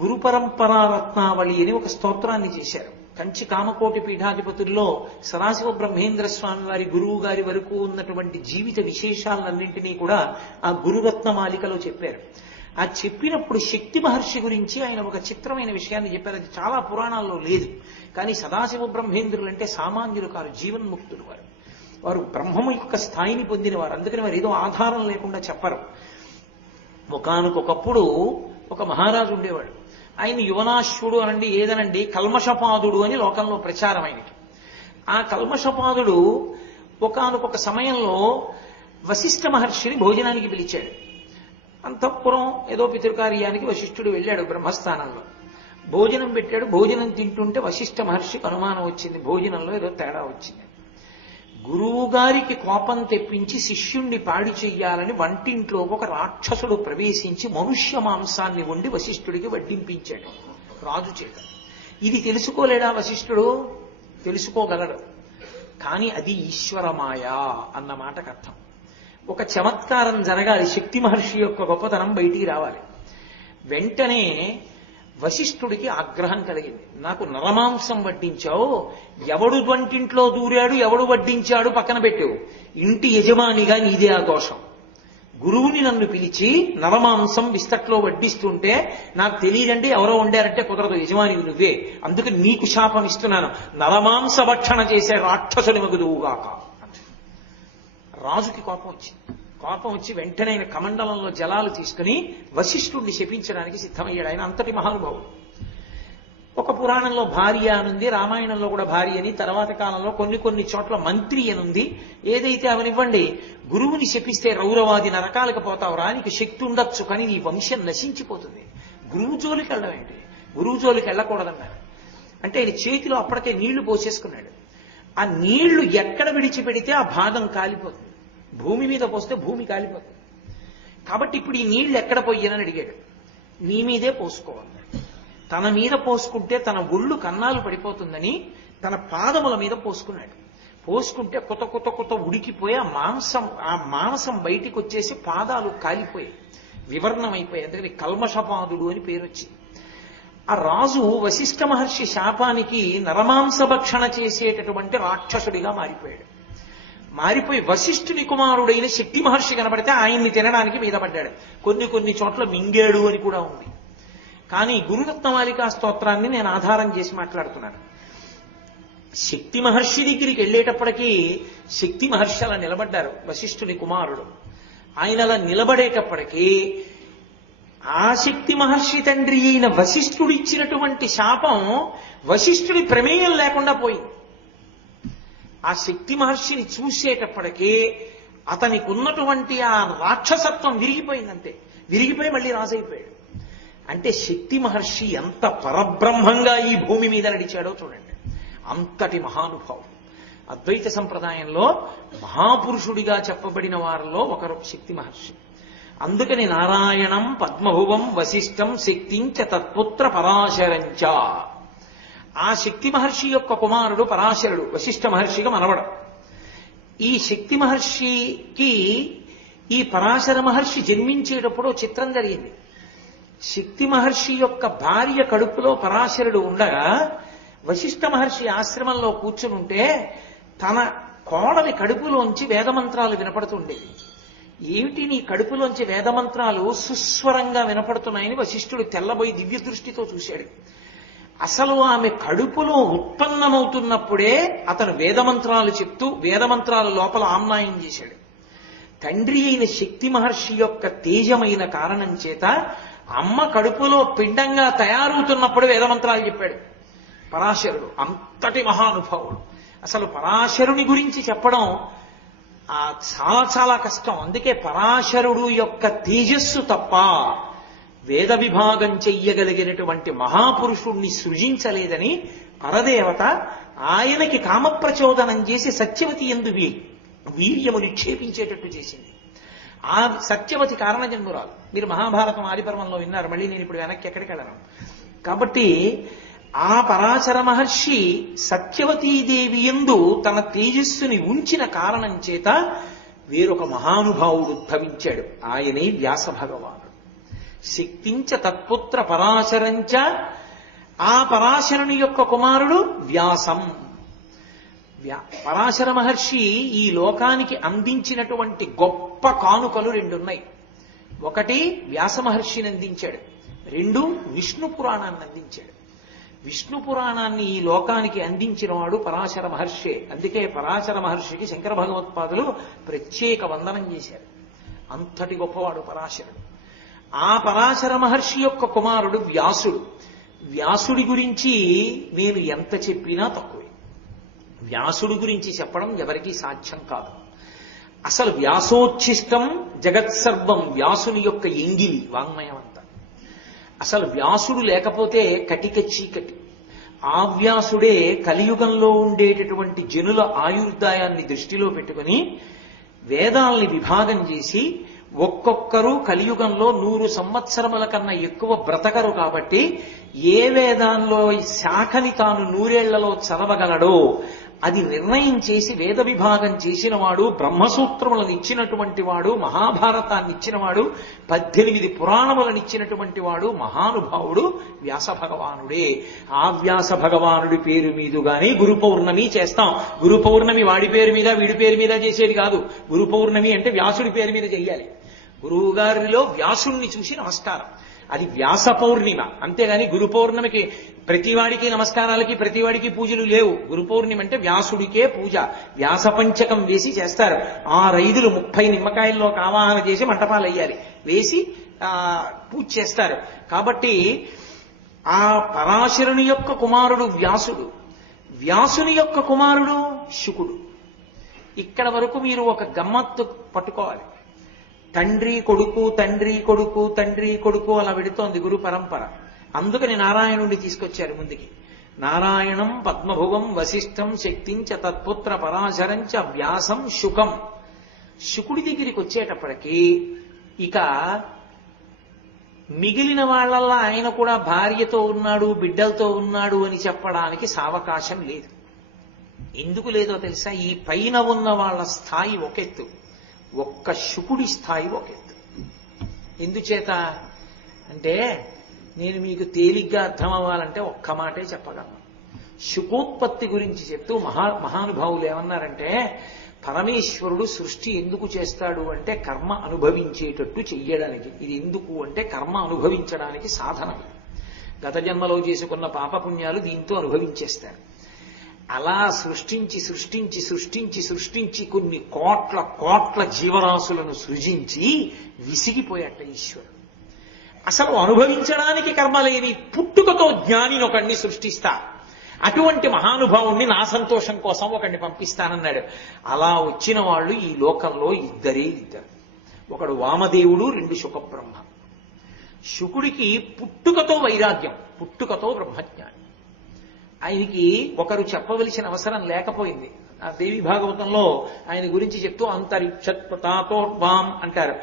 గురు పరంపరా రత్నావళి అని ఒక స్తోత్రాన్ని చేశారు. కంచి కామకోటి పీఠాధిపతుల్లో సదాశివ బ్రహ్మేంద్ర స్వామి వారి గురువు గారి వరకు ఉన్నటువంటి జీవిత విశేషాలన్నింటినీ కూడా ఆ గురురత్నమాలికలో చెప్పారు. ఆ చెప్పినప్పుడు శక్తి మహర్షి గురించి ఆయన ఒక చిత్రమైన విషయాన్ని చెప్పారు. అది చాలా పురాణాల్లో లేదు. కానీ సదాశివ బ్రహ్మేంద్రులు అంటే సామాన్యులు కారు, జీవన్ముక్తులు వారు. వారు బ్రహ్మము యొక్క స్థాయిని పొందినవారు. అందుకని వారు ఏదో ఆధారం లేకుండా చెప్పరు. ఒకానొకప్పుడు ఒక మహారాజు ఉండేవాడు. ఆయన యువనాశ్వుడు అనండి, ఏదనండి, కల్మషపాదుడు అని లోకంలో ప్రచారం ఆయనకి. ఆ కల్మషపాదుడు ఒకానొక సమయంలో వశిష్ఠ మహర్షిని భోజనానికి పిలిచాడు. అంతఃపురం ఏదో పితృకార్యానికి వశిష్ఠుడు వెళ్ళాడు బ్రహ్మస్థానంలో. భోజనం పెట్టాడు. భోజనం తింటుంటే వశిష్ఠ మహర్షికి అనుమానం వచ్చింది, భోజనంలో ఏదో తేడా వచ్చింది. గురువు గారికి కోపం తెప్పించి శిష్యుణ్ణి పాడి చెయ్యాలని వంటింట్లో ఒక రాక్షసుడు ప్రవేశించి మనుష్య మాంసాన్ని వండి వశిష్ఠుడికి వడ్డింపించాడు రాజు చేత. ఇది తెలుసుకోలేడా వశిష్ఠుడు? తెలుసుకోగలడు. కానీ అది ఈశ్వరమాయ అన్న మాటకు అర్థం. ఒక చమత్కారం జరగాలి, శక్తి మహర్షి యొక్క గొప్పతనం బయటికి రావాలి. వెంటనే వశిష్ఠుడికి ఆగ్రహం కలిగింది. నాకు నరమాంసం వడ్డించావు, ఎవడు వంటింట్లో దూరాడు, ఎవడు వడ్డించాడు పక్కన పెట్టావు, ఇంటి యజమానిగా నీదే ఆ దోషం. గురువుని నన్ను పిలిచి నరమాంసం విస్తట్లో వడ్డిస్తుంటే నాకు తెలియదండి, ఎవరో వండారంటే కుదరదు, యజమానివి నువ్వే, అందుకు నీకు శాపం ఇస్తున్నాను, నరమాంస భక్షణ చేసే రాక్షసుని మగుదువుగాక. రాజుకి కోపం వచ్చింది. కోపం వచ్చి వెంటనే ఆయన కమండలంలో జలాలు తీసుకుని వశిష్ఠుడిని శపించడానికి సిద్ధమయ్యాడు. ఆయన అంతటి మహానుభావుడు. ఒక పురాణంలో భార్య అనుంది, రామాయణంలో కూడా భార్య అని, తర్వాత కాలంలో కొన్ని చోట్ల మంత్రి అనుంది. ఏదైతే అవనివ్వండి, గురువుని శపిస్తే రౌరవాది నరకాలకు పోతావురా, నీకు శక్తి ఉండొచ్చు కానీ నీ వంశం నశించిపోతుంది. గురువు జోలికి వెళ్ళడం ఏంటి? గురువు జోలికి వెళ్ళకూడదన్నారు. అంటే ఆయన చేతిలో అప్పటికే నీళ్లు పోసేసుకున్నాడు. ఆ నీళ్లు ఎక్కడ విడిచిపెడితే ఆ భాగం కాలిపోతుంది. భూమి మీద పోస్తే భూమి కాలిపోతుంది. కాబట్టి ఇప్పుడు ఈ నీళ్లు ఎక్కడ పోయానని అడిగాడు. నీ మీదే పోసుకోవాలి. తన మీద పోసుకుంటే తన ఒళ్ళు కన్నాలు పడిపోతుందని తన పాదముల మీద పోసుకున్నాడు. పోసుకుంటే కొత్త ఉడికిపోయి ఆ మాంసం బయటికి వచ్చేసి పాదాలు కాలిపోయాయి, వివర్ణమైపోయాయి. అందుకని కల్మషపాదుడు అని పేరు వచ్చింది. ఆ రాజు వశిష్ఠ మహర్షి శాపానికి నరమాంసభక్షణ చేసేటటువంటి రాక్షసుడిగా మారిపోయాడు. మారిపోయి వశిష్ఠుని కుమారుడైన శక్తి మహర్షి కనబడితే ఆయన్ని తినడానికి మీద పడ్డాడు. కొన్ని చోట్ల మింగేడు అని కూడా ఉంది. కానీ గురురత్నమాలికా స్తోత్రాన్ని నేను ఆధారం చేసి మాట్లాడుతున్నాను. శక్తి మహర్షి దగ్గరికి వెళ్ళేటప్పటికీ శక్తి మహర్షి అలా నిలబడ్డారు, వశిష్ఠుని కుమారుడు. ఆయన అలా నిలబడేటప్పటికీ ఆ శక్తి మహర్షి తండ్రి అయిన వశిష్ఠుడు ఇచ్చినటువంటి శాపం వశిష్ఠుడి ప్రమేయం లేకుండా పోయింది. ఆ శక్తి మహర్షిని చూసేటప్పటికీ అతనికి ఉన్నటువంటి ఆ రాక్షసత్వం విరిగిపోయిందంతే. విరిగిపోయి మళ్ళీ రాజైపోయాడు. అంటే శక్తి మహర్షి ఎంత పరబ్రహ్మంగా ఈ భూమి మీద నడిచాడో చూడండి. అంతటి మహానుభావుడు. అద్వైత సంప్రదాయంలో మహాపురుషుడిగా చెప్పబడిన వారిలో ఒకరు శక్తి మహర్షి. అందుకని నారాయణం పద్మభువం వశిష్టం శక్తించ తత్పుత్ర పరాశరంచ. ఆ శక్తి మహర్షి యొక్క కుమారుడు పరాశరుడు, వశిష్ఠ మహర్షిగా మనవడు. ఈ శక్తి మహర్షికి ఈ పరాశర మహర్షి జన్మించేటప్పుడు చిత్రం జరిగింది. శక్తి మహర్షి యొక్క భార్య కడుపులో పరాశరుడు ఉండగా వశిష్ఠ మహర్షి ఆశ్రమంలో కూర్చుని ఉంటే తన కోడలి కడుపులోంచి వేదమంత్రాలు వినపడుతుండేవి. ఏమిటి నీ కడుపులోంచి వేదమంత్రాలు సుస్వరంగా వినపడుతున్నాయని వశిష్ఠుడు తెల్లబోయి దివ్య దృష్టితో చూశాడు. అసలు ఆమె కడుపులో ఉత్పన్నమవుతున్నప్పుడే అతను వేదమంత్రాలు చెప్తూ వేదమంత్రాల లోపల ఆమ్నాయం చేశాడు. తండ్రి అయిన శక్తి మహర్షి యొక్క తేజమైన కారణం చేత అమ్మ కడుపులో పిండంగా తయారవుతున్నప్పుడు వేదమంత్రాలు చెప్పాడు పరాశరుడు. అంతటి మహానుభావుడు. అసలు పరాశరుని గురించి చెప్పడం చాలా కష్టం. అందుకే పరాశరుడు యొక్క తేజస్సు తప్ప వేద విభాగం చెయ్యగలిగినటువంటి మహాపురుషుణ్ణి సృజించలేదని పరదేవత ఆయనకి కామప్రచోదనం చేసి సత్యవతి యందు వీర్యము నిక్షేపించేటట్టు చేసింది. ఆ సత్యవతి కారణ జన్మురాలు. మీరు మహాభారతం ఆదిపర్వంలో విన్నారు. మళ్ళీ నేను ఇప్పుడు వెనక్కి ఎక్కడికి వెళ్ళను. కాబట్టి ఆ పరాశర మహర్షి సత్యవతీదేవి యందు తన తేజస్సుని ఉంచిన కారణం చేత వేరొక మహానుభావుడు ఉద్భవించాడు. ఆయనే వ్యాస భగవానుడు. శక్తించ తత్పుత్ర పరాశరంచ. ఆ పరాశరుని యొక్క కుమారుడు వ్యాసం. పరాశర మహర్షి ఈ లోకానికి అందించినటువంటి గొప్ప కానుకలు రెండున్నాయి. ఒకటి వ్యాస మహర్షిని అందించాడు, రెండు విష్ణు పురాణాన్ని అందించాడు. విష్ణు పురాణాన్ని ఈ లోకానికి అందించిన వాడు పరాశర మహర్షే. అందుకే పరాశర మహర్షికి శంకర భగవత్పాదులు ప్రత్యేక వందనం చేశారు. అంతటి గొప్పవాడు పరాశరుడు. ఆ పరాశర మహర్షి యొక్క కుమారుడు వ్యాసుడు. వ్యాసుడి గురించి నేను ఎంత చెప్పినా తక్కువే. వ్యాసుడి గురించి చెప్పడం ఎవరికీ సాధ్యం కాదు. అసలు వ్యాసోచ్ఛిష్టం జగత్సర్వం, వ్యాసుని యొక్క ఎంగిలి వాంగ్మయం అంతా. అసలు వ్యాసుడు లేకపోతే కటిక చీకటి. ఆ వ్యాసుడే కలియుగంలో ఉండేటటువంటి జనుల ఆయుర్దాయాన్ని దృష్టిలో పెట్టుకుని వేదాల్ని విభాగం చేసి ఒక్కొక్కరు కలియుగంలో 100 సంవత్సరముల కన్నా ఎక్కువ బ్రతకరు. కాబట్టి ఏ వేదాల్లో శాఖని తాను 100 ఏళ్లలో చదవగలడో అది నిర్ణయం చేసి వేద విభాగం చేసిన వాడు, బ్రహ్మసూత్రములను ఇచ్చినటువంటి వాడు, మహాభారతాన్ని ఇచ్చినవాడు, 18 పురాణములను ఇచ్చినటువంటి వాడు మహానుభావుడు వ్యాస భగవానుడే. ఆ వ్యాస భగవానుడి పేరు మీదుగానే గురు పౌర్ణమి చేస్తాం. గురు పౌర్ణమి వాడి పేరు మీద వీడి పేరు మీద చేసేది కాదు. గురు పౌర్ణమి అంటే వ్యాసుడి పేరు మీద చెయ్యాలి. గురువు గారిలో వ్యాసుణ్ణి చూసి నమస్కారం. అది వ్యాస పౌర్ణిమ, అంతేగాని గురు పౌర్ణమికి ప్రతివాడికి నమస్కారాలకి ప్రతివాడికి పూజలు లేవు. గురు పౌర్ణిమ అంటే వ్యాసుడికే పూజ. వ్యాస పంచకం వేసి చేస్తారు. 6 30 నిమ్మకాయల్లోకి ఆవాహన చేసి మంటపాలు వేయాలి, వేసి పూజ చేస్తారు. కాబట్టి ఆ పరాశరుని యొక్క కుమారుడు వ్యాసుడు, వ్యాసుని యొక్క కుమారుడు శుకుడు. ఇక్కడ వరకు మీరు ఒక గమ్మత్తు పట్టుకోవాలి. తండ్రి కొడుకు తండ్రి కొడుకు తండ్రి కొడుకు అలా వెడుతోంది గురు పరంపర. అందుకని నారాయణుడిని తీసుకొచ్చారు ముందుకి. నారాయణం పద్మభువం వశిష్ఠం శక్తించ తత్పుత్ర పరాశరంచ వ్యాసం శుకం. శుకుడి దగ్గరికి వచ్చేటప్పటికి ఇక మిగిలిన వాళ్ళల్లా ఆయన కూడా భార్యతో ఉన్నాడు, బిడ్డలతో ఉన్నాడు అని చెప్పడానికి సావకాశం లేదు. ఎందుకు లేదో తెలుసా? ఈ పైన ఉన్న వాళ్ళ స్థాయి ఒకెత్తు, ఒక్క శుకుడి స్థాయి ఒకెత్తు. ఎందుచేత అంటే నేను మీకు తేలిగ్గా అర్థం అవ్వాలంటే ఒక్క మాటే చెప్పగలను. శుకోత్పత్తి గురించి చెప్తూ మహానుభావులు ఏమన్నారంటే, పరమేశ్వరుడు సృష్టి ఎందుకు చేస్తాడు అంటే కర్మ అనుభవించేటట్టు చెయ్యడానికి. ఇది ఎందుకు అంటే కర్మ అనుభవించడానికి సాధనం. గత జన్మలో చేసుకున్న పాపపుణ్యాలు దీంతో అనుభవించేస్తారు. అలా సృష్టించి సృష్టించి సృష్టించి సృష్టించి కొన్ని కోట్ల కోట్ల జీవరాశులను సృజించి విసిగిపోయాట ఈశ్వరుడు. అసలు అనుభవించడానికి కర్మ లేని పుట్టుకతో జ్ఞానిని ఒకడిని సృష్టిస్తా, అటువంటి మహానుభావుణ్ణి నా సంతోషం కోసం ఒకడిని పంపిస్తానన్నాడు. అలా వచ్చిన వాళ్ళు ఈ లోకంలో ఇద్దరు. ఒకడు వామదేవుడు, 2 శుకబ్రహ్మ. శుకుడికి పుట్టుకతో వైరాగ్యం, పుట్టుకతో బ్రహ్మజ్ఞాని. ఆయనకి ఒకరు చెప్పవలసిన అవసరం లేకపోయింది. ఆ దేవి భాగవతంలో ఆయన గురించి చెప్తూ అంతరిక్షత్వాం అంటారు.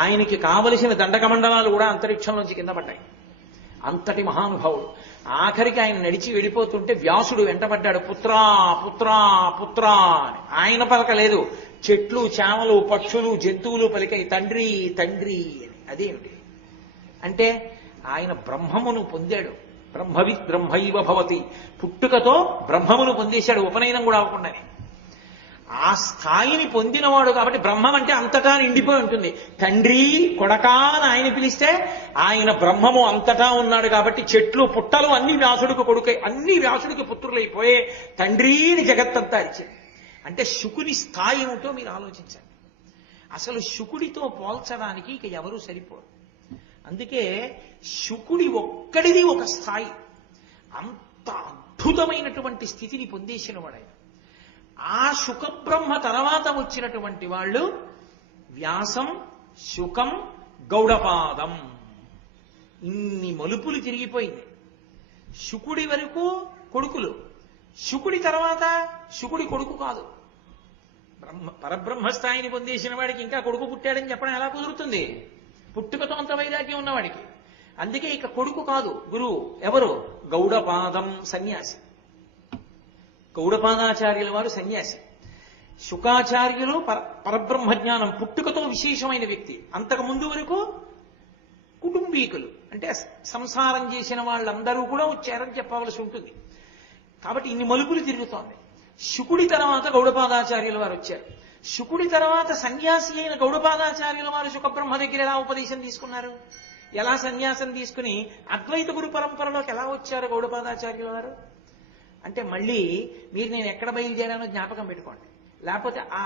ఆయనకి కావలసిన దండకమండలాలు కూడా అంతరిక్షంలోంచి కింద పడ్డాయి. అంతటి మహానుభావుడు. ఆఖరికి ఆయన నడిచి వెళ్ళిపోతుంటే వ్యాసుడు వెంటబడ్డాడు, పుత్రా పుత్రా పుత్రా అని. ఆయన పలకలేదు, చెట్లు చేమలు పక్షులు జంతువులు పలికాయి తండ్రి తండ్రి అని. అదేమిటి అంటే ఆయన బ్రహ్మమును పొందాడు. బ్రహ్మవిత్ బ్రహ్మైవ భవతి, పుట్టుకతో బ్రహ్మమును పొందేశాడు, ఉపనయనం కూడా అవ్వకుండానే. ఆ స్థాయిని పొందినవాడు కాబట్టి బ్రహ్మం అంటే అంతటా నిండిపోయి ఉంటుంది. తండ్రి కొడకా అని ఆయన పిలిస్తే ఆయన బ్రహ్మము అంతటా ఉన్నాడు కాబట్టి చెట్లు పుట్టలు అన్ని వ్యాసుడికి కొడుకై, అన్ని వ్యాసుడికి పుత్రులైపోయే తండ్రిని జగత్తంతా ఇచ్చింది. అంటే శుకుని స్థాయి ఏమిటో మీరు ఆలోచించండి. అసలు శుకుడితో పోల్చడానికి ఇక ఎవరూ సరిపోరు. అందుకే శుకుడి ఒక్కడిది ఒక స్థాయి. అంత అద్భుతమైనటువంటి స్థితిని పొందేసిన వాడు. ఆ శుకబ్రహ్మ తర్వాత వచ్చినటువంటి వాళ్ళు వ్యాసం, శుకం, గౌడపాదం. ఇన్ని మలుపులు తిరిగిపోయింది. శుకుడి వరకు కొడుకులు, శుకుడి తర్వాత శుకుడి కొడుకు కాదు. పరబ్రహ్మ స్థాయిని పొందేసిన వాడికి ఇంకా కొడుకు పుట్టాడని చెప్పడం ఎలా కుదురుతుంది? పుట్టుకతో అంత వైరాగ్యం ఉన్నవాడికి. అందుకే ఇక కొడుకు కాదు గురువు. ఎవరు? గౌడపాదం, సన్యాసి. గౌడపాదాచార్యుల వారు సన్యాసి. శుకాచార్యులు పరబ్రహ్మజ్ఞానం, పుట్టుకతో విశేషమైన వ్యక్తి. అంతకు ముందు వరకు కుటుంబీకులు, అంటే సంసారం చేసిన వాళ్ళందరూ కూడా వచ్చారని చెప్పవలసి ఉంటుంది. కాబట్టి ఇన్ని మలుపులు తిరుగుతోంది. శుకుడి తర్వాత గౌడపాదాచార్యుల వారు వచ్చారు. శుకుడి తర్వాత సన్యాసి అయిన గౌడపాదాచార్యుల వారు శుకబ్రహ్మ దగ్గర ఎలా ఉపదేశం తీసుకున్నారు? ఎలా సన్యాసం తీసుకుని అద్వైత గురు పరంపరలోకి ఎలా వచ్చారు గౌడపాదాచార్యుల వారు? అంటే మళ్ళీ మీరు నేను ఎక్కడ బయలుదేరానో జ్ఞాపకం పెట్టుకోండి. లేకపోతే ఆ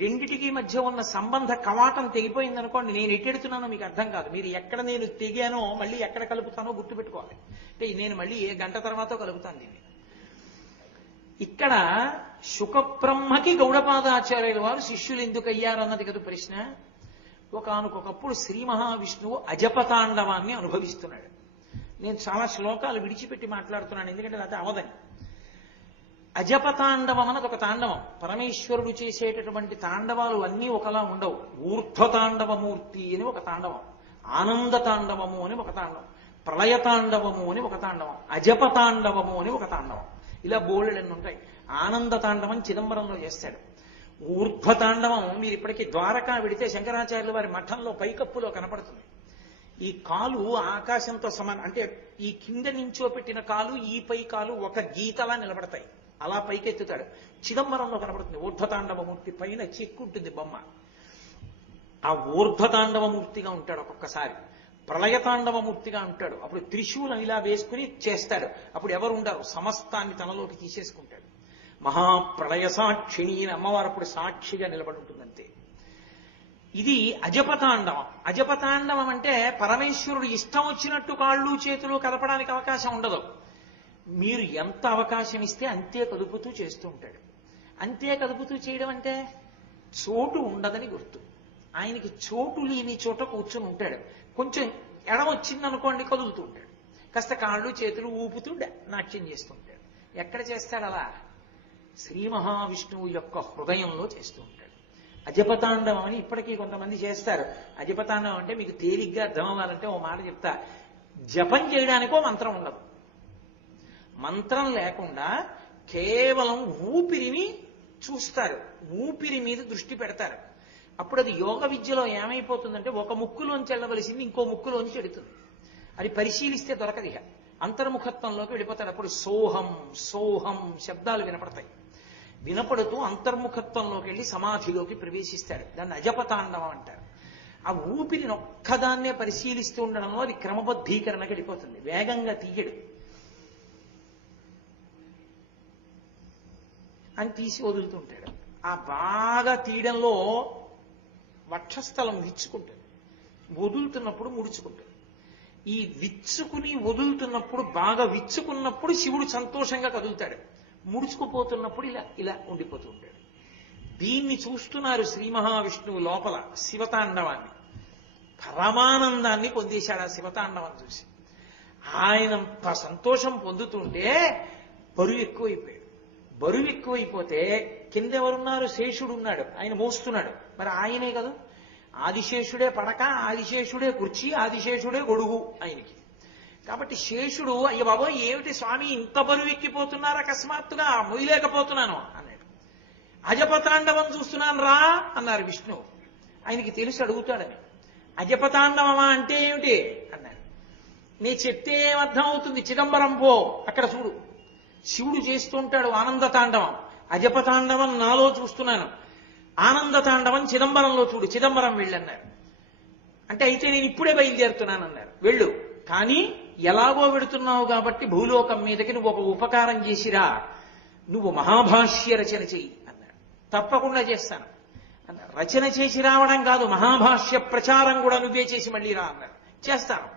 రెండిటికి మధ్య ఉన్న సంబంధ కవాటం తెగిపోయిందనుకోండి, నేను ఎట్టెడుతున్నానో మీకు అర్థం కాదు. మీరు ఎక్కడ నేను తెగానో మళ్ళీ ఎక్కడ కలుపుతానో గుర్తుపెట్టుకోవాలి. అంటే నేను మళ్ళీ ఏ గంట తర్వాతో కలుపుతాను దీన్ని. ఇక్కడ శుకబ్రహ్మకి గౌడపాదాచార్యుల వారు శిష్యులు ఎందుకు అయ్యారు అన్నది కదా ప్రశ్న. ఒకానొకప్పుడు శ్రీ మహావిష్ణువు అజపతాండవాన్ని అనుభవిస్తున్నాడు. నేను చాలా శ్లోకాలు విడిచిపెట్టి మాట్లాడుతున్నాను, ఎందుకంటే అది అవదని. అజపతాండవం అన్నది ఒక తాండవం. పరమేశ్వరుడు చేసేటటువంటి తాండవాలు అన్నీ ఒకలా ఉండవు. ఊర్ధ్వతాండవమూర్తి అని ఒక తాండవం, ఆనంద తాండవము అని ఒక తాండవం, ప్రళయతాండవము అని ఒక తాండవం, అజపతాండవము అని ఒక తాండవం. ఇలా బోళ్ళెన్ని ఉంటాయి. ఆనంద తాండవం చిదంబరంలో చేస్తాడు. ఊర్ధ్వతాండవం మీరు ఇప్పటికీ ద్వారకా విడితే శంకరాచార్యుల వారి మఠంలో పైకప్పులో కనపడుతుంది. ఈ కాలు ఆకాశంతో సమానం, అంటే ఈ కింద నుంచో పెట్టిన కాలు ఈ పై కాలు ఒక గీతలా నిలబడతాయి. అలా పైకెత్తుతాడు. చిదంబరంలో కనపడుతుంది. ఊర్ధ్వతాండవమూర్తి పైన చిక్కుంటుంది బొమ్మ. ఆ ఊర్ధ్వతాండవమూర్తిగా ఉంటాడు ఒక్కొక్కసారి. ప్రళయతాండవమూర్తిగా ఉంటాడు. అప్పుడు త్రిశూలం ఇలా వేసుకుని చేస్తాడు. అప్పుడు ఎవరు ఉండరు, సమస్తాన్ని తనలోకి తీసేసుకుంటాడు. మహాప్రళయ సాక్షిణి అని అమ్మవారు అప్పుడు సాక్షిగా నిలబడి ఉంటుందంతే. ఇది అజపతాండవం. అజపతాండవం అంటే పరమేశ్వరుడు ఇష్టం వచ్చినట్టు కాళ్ళు చేతులు కదపడానికి అవకాశం ఉండదు. మీరు ఎంత అవకాశం ఇస్తే అంతే కదుపుతూ చేస్తూ ఉంటాడు. అంతే కదుపుతూ చేయడం అంటే చోటు ఉండదని గుర్తు. ఆయనకి చోటు లేని చోట కూర్చొని ఉంటాడు. కొంచెం ఎడం వచ్చిందనుకోండి కదులుతూ ఉంటాడు. కాస్త కాళ్ళు చేతులు ఊపుతూ నాట్యం చేస్తూ ఉంటాడు. ఎక్కడ చేస్తాడు అలా? శ్రీ మహావిష్ణువు యొక్క హృదయంలో చేస్తూ ఉంటాడు. అజపతాండవం అని ఇప్పటికీ కొంతమంది చేస్తారు. అజపతాండవం అంటే మీకు తేలిగ్గా అర్థం అవ్వాలంటే ఓ మాట చెప్తా. జపం చేయడానికో మంత్రం ఉండదు. మంత్రం లేకుండా కేవలం ఊపిరిని చూస్తారు, ఊపిరి మీద దృష్టి పెడతారు. అప్పుడు అది యోగ విద్యలో ఏమైపోతుందంటే ఒక ముక్కులోంచి వెళ్ళవలసింది ఇంకో ముక్కులోంచి వెళుతుంది. అది పరిశీలిస్తే దొరకదు. ఇక అంతర్ముఖత్వంలోకి వెళ్ళిపోతాడు. అప్పుడు సోహం సోహం శబ్దాలు వినపడతాయి. వినపడుతూ అంతర్ముఖత్వంలోకి వెళ్ళి సమాధిలోకి ప్రవేశిస్తాడు. దాన్ని అజపతాండవం అంటారు. ఆ ఊపిరిని ఒక్కదాన్నే పరిశీలిస్తూ ఉండడంలో అది క్రమబద్ధీకరణకి వెళ్ళిపోతుంది. వేగంగా తీయడు అని తీసి వదులుతుంటాడు. ఆ బాగా తీయడంలో వక్షస్థలం విచ్చుకుంటాడు. వదులుతున్నప్పుడు ముడుచుకుంటాడు. ఈ విచ్చుకుని వదులుతున్నప్పుడు బాగా విచ్చుకున్నప్పుడు శివుడు సంతోషంగా కదులుతాడు. ముడుచుకుపోతున్నప్పుడు ఇలా ఇలా ఉండిపోతూ ఉంటాడు. దీన్ని చూస్తున్నారు శ్రీ మహావిష్ణువు లోపల శివతాండవాన్ని. పరమానందాన్ని పొందేశాడు ఆ శివతాండవం చూసి. ఆయనంత సంతోషం పొందుతుంటే బరువు ఎక్కువైపోయాడు. బరువు ఎక్కువైపోతే కిందెవరున్నారు? శేషుడు ఉన్నాడు. ఆయన మోస్తున్నాడు. మరి ఆయనే కదా, ఆదిశేషుడే పడక, ఆదిశేషుడే కుర్చీ, ఆదిశేషుడే గొడుగు ఆయనకి. కాబట్టి శేషుడు అయ్య బాబోయ్ ఏమిటి స్వామి ఇంత బరువు ఎక్కిపోతున్నారు, అకస్మాత్తుగా మొయ్యలేకపోతున్నాను అన్నాడు. అజపతాండవం చూస్తున్నాను రా అన్నారు విష్ణువు. ఆయనకి తెలిసి అడుగుతాడని. అజపతాండవమా అంటే ఏమిటి అన్నాడు. నీ చెప్తే ఏమర్థం అవుతుంది? చిదంబరం పో, అక్కడ చూడు. శివుడు చేస్తుంటాడు ఆనందతాండవం. అజపతాండవం నాలో చూస్తున్నాను, ఆనందతాండవం చిదంబరంలో చూడు, చిదంబరం వెళ్ళన్నారు. అంటే అయితే నేను ఇప్పుడే బయలుదేరుతున్నాను అన్నారు. వెళ్ళు, కానీ ఎలాగో వెడుతున్నావు కాబట్టి భూలోకం మీదకి నువ్వు ఒక ఉపకారం చేసిరా, నువ్వు మహాభాష్య రచన చెయ్యి అన్నాడు. తప్పకుండా చేస్తాను అన్నారు. రచన చేసి రావడం కాదు, మహాభాష్య ప్రచారం కూడా నువ్వే చేసి మళ్ళీ రా అన్నారు. చేస్తాను.